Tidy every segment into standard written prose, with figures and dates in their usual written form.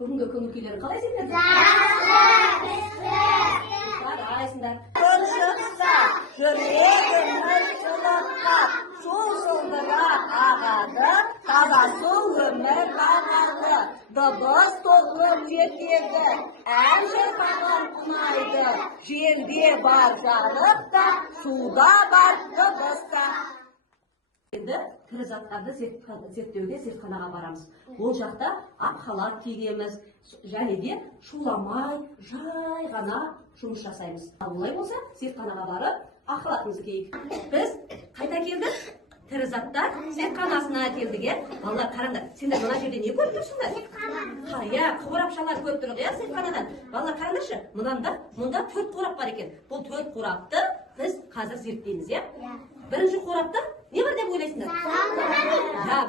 Бүгінгі көңіл күйлерің қалай сендердің? Жарайсыңдар. Күн шықса, жүрегіміз жылыққа, жол жылдырақ ағады, таза су өмір бағады. Дыбыс толқын жетеді, ән шырқаған ұнайды. Жерде бар жарық та, суда бар дыбыс та. Енді тірі заттарды зерттеуге зертханаға барамыз. Ол жақта ақ халат кигеміз, және де шуламай, жай ғана жұмыс жасаймыз. Ал олай болса, зертханаға барып, ақ халатымызды киейік. Біз қайта келдік? Тірі заттар зертханасына келдік, е? Балалар, қараңдар, сендер мына жерде не көріп тұрсыңдар? Иә, қорапшалар көріп тұрық, е, зертханадан. Балалар, қараңдаршы, мұнда 4 қорап бар екен. Бұл 4 қорапты біз қазір зерттейміз, е? Бірінші қорапта не бар деп ойлайсыңдар?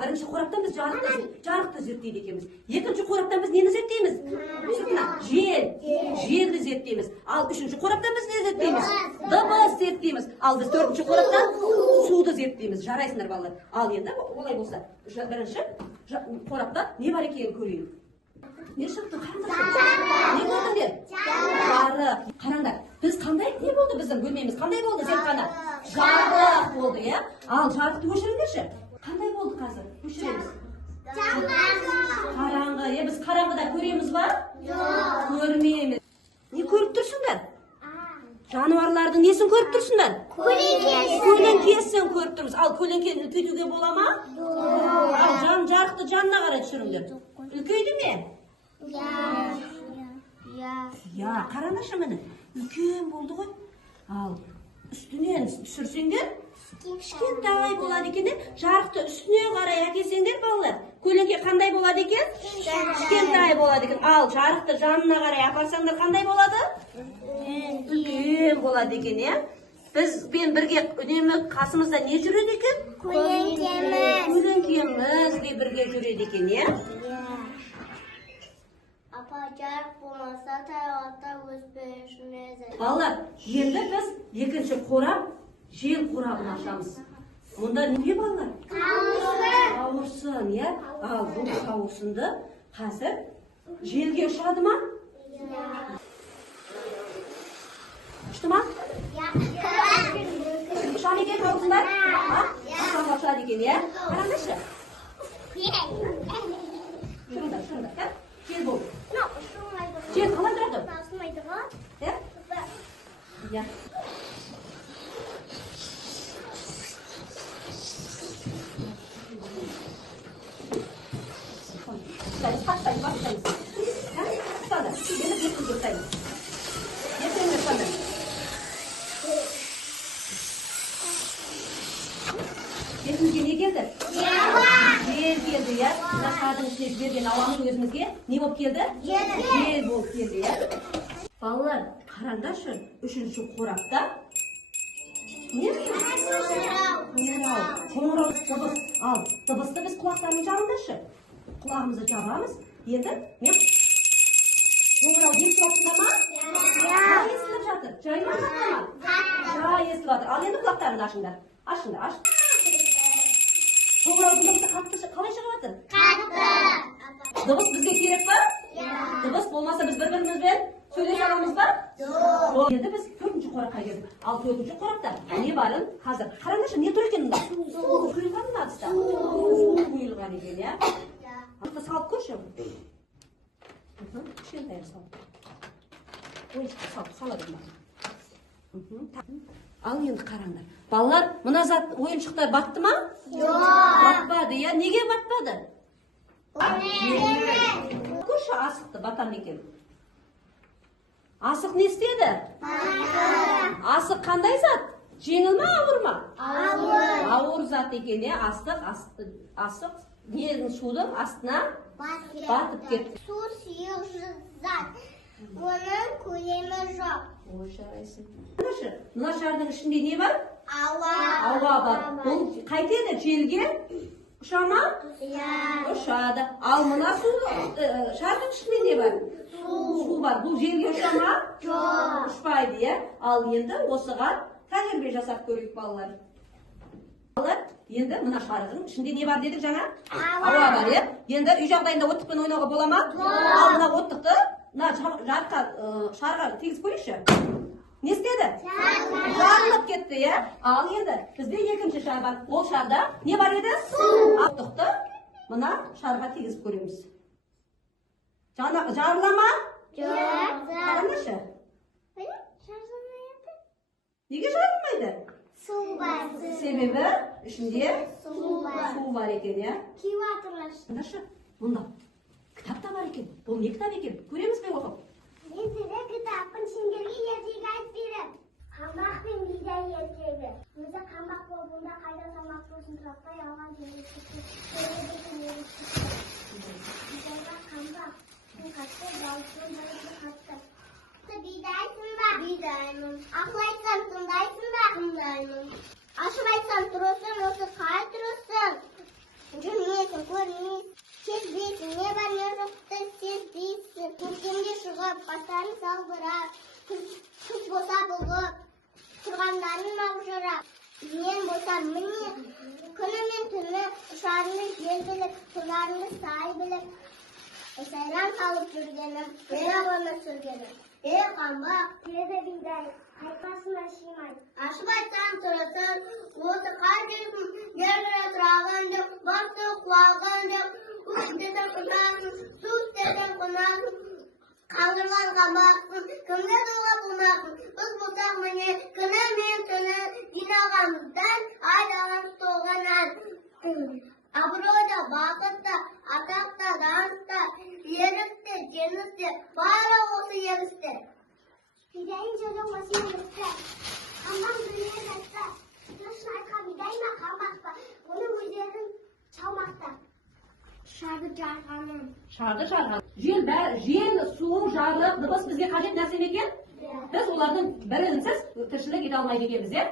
Бірінші қораптан біз жарықты зерттейді екенбіз. Екінші қораптан біз нені зерттейміз? Желді зерттейміз. Ал үшінші қораптан біз не зерттейміз? Дыбыс зерттейміз. Ал біз төртінші қораптан суды зерттейміз. Жарайсыңдар балалар. Ал енді олай болса, бірінші қорапта не бар екенін көрейік. Не шықты? Не көрдіңдер? Жарық. Қараңдар, біз қандай не болды біздің бөлмеміз? Қандай болды зертхана? Жарық болды, е? Ал жарықты өшіріңдерші. Қандай болды қазір? Өшіреміз. Қараңғы, е? Біз қараңғыда көреміз ба? Көрмейміз. Не көріп тұрсыңдар? Жануарлардың несін көріп тұрсыңдар? Көлеңкесін көріп тұрмыз. Ал көлеңкені үлкейтуге бола ма? Ал жарықты жанына қарай түсіріңдер. Үлкейді ме? Қараңдаршы міне. Үлкен болды ғой. Ал үстінен түсірсеңдер, кішкентай болады екен. Жарықты үстіне қарай әкелсеңдер, балалар, көлеңке қандай болады екен? Кішкентай болады екен. Ал жарықты жанына қарай апарсаңдар қандай болады? Үлкен болады екен, е? Бізбен бірге үнемі қасымызда не жүреді екен? Көлеңкемізге бірге жүреді екен, е? Жарық болмаса тайлақта өспешімеді. Балалар, енді біз екінші қорап, жел қорабын ашамыз. Мұнда не балалар? Қауырсын, е? Ал бұл қауырсынды қазір желге ұшады ма? Ұшты ма? Ұшады екен қауырсындар? Ұшады екен, е? Қараңдаршы. Шырыңдар, жел болды. Жел қалай тұрады? Басылмайды ғой. Е? Иә. Қаттаймыз, бастаймыз. Ұстады. Енді бетімізге ұстаймыз. Ертеңіне ұстады. Бетімізге не келді? Жел келді, е? Мына шардың ішіне жіберген ауаның өзімізге не болып келді? Жел болып келді, е? Балалар, қараңдаршы, үшінші қорапта не? Қоңырау дыбыс. Ал дыбысты біз құлақтарын жабыңдаршы. Құлағымызды жабамыз. Енді қоңырау естіп жатсыңдар ма? Жай естіліп жатыр. Жай ма? Жай естіліп жатыр. Ал енді құлақтарын ашыңдар. Ашыңдар, аш. Қоңыраудың дыбысы қалай шығып жатыр? Қатты. Дыбыс бізге керек па? Дыбыс болмаса біз бір-бірімізбен сөйлесе аламыз ба? Жоқ. Енді біз төртінші қорапқа келдік. Ал төртінші қорапта не барын қазір? Қараңдаршы, не тұр екен мұнда? Су құйылған мына тұста. Су құйылған екен, иә? Аты салып көрші. Кішкентай салып. Ойыншықты салады ма? Ал енді қараңдар. Балалар, мына зат ойыншықтар батты ма? Жоқ. Батпады, я? Неге батпады? Көрші асықты батам екен. Асық не істеді? Асық қандай зат? Жеңіл ма, ауыр ма? Ауыр зат екен, е? Асық ненің судың астына батып кетті. Су сұйық зат. Оның көлемі жоқ. Ой, жарайсың. Мына шардың ішінде не бар? Ауа бар. Бұл қайтеді? Желге ұша ма? Ұшады. Ал мына шардың ішінде не бар? Су бар. Бұл желге ұша ма? Жоқ. Ұшпайды, е? Ал енді осыған тәжірибе жасап көрейік, балалар. Енді мына шарығың ішінде не бар дедік жаңа? Ауа. Ауа бар, иә? Енді үй жағдайында оттықпен ойнауға бола ма? Ал мына оттықты мына жарыққа шарға тигізіп көрейікші. Не істеді? Жарылып кетті, иә? Ал енді бізде екінші шар бар. Ол шарда не бар еді? Оттықты мына шарға тигізіп көреміз. Жарыла ма? Қараңдаршы. Неге жарылмайды? Су бар. Себебі ішінде Су бар. су бар екен, иә? Киватырлар. Қараңдаршы, мұнда кітап та бар екен. Бұл не кітап екен? Көреміз бе оқып? Мен сізге кітаптың сендерге ертегі айтып берем. Қамбақ пен бидай ертегі. Өзі қамбақ болуында қайда салмақ болсын тұрақтай алған бидайға қамбақ. Сен қатты балықтың бірінші қатты. Бидайсың ба? Бидаймын. Ақыл айтсам тыңдайсың ба? Тыңдаймын. Ашып айтсам тұрысың, осы қай тұрысың? Жүрмейсің, көрмейсің. Сезбейсің, не бар не жоқты сезбейсің. Көктемге шығып, бастарын салбырап, күз болса бұғып, тұрғандарын маужырап. Мен болсам міне, күні мен түні, ұшарымды жел біліп, тұрарымды сай біліп, сайран салып жүргенім, оны сүргенім. Қамбақ, теді бидай, қайтпасына шимай. Ашып айтсам тұрысың, осы қай жерсің, жергіре тұрағын деп, бақты құлағын деп, үстеден қынасың, су үстеден қынасың, қалдырған қамбақсың, кімге дуға болмақсың, біз болсақ міне, күні мен түні, жинағанымыздан айдаған толған ән. Абыройда, бақытта, атақта, данста, ерікте, жеңісте, бары осы егісте. Бидайын жолы осы егісте, қамбақ дүние жатса, тұрышын айтқан бидай ма, қамбақ па, оны өздерін чалмақта. Шарды жарғаным. Шарды жарған. Жел, су, жарық, дыбыс бізге қажет нәрсе ме екен? Біз олардың бірінсіз тіршілік ете алмайды екенбіз, иә?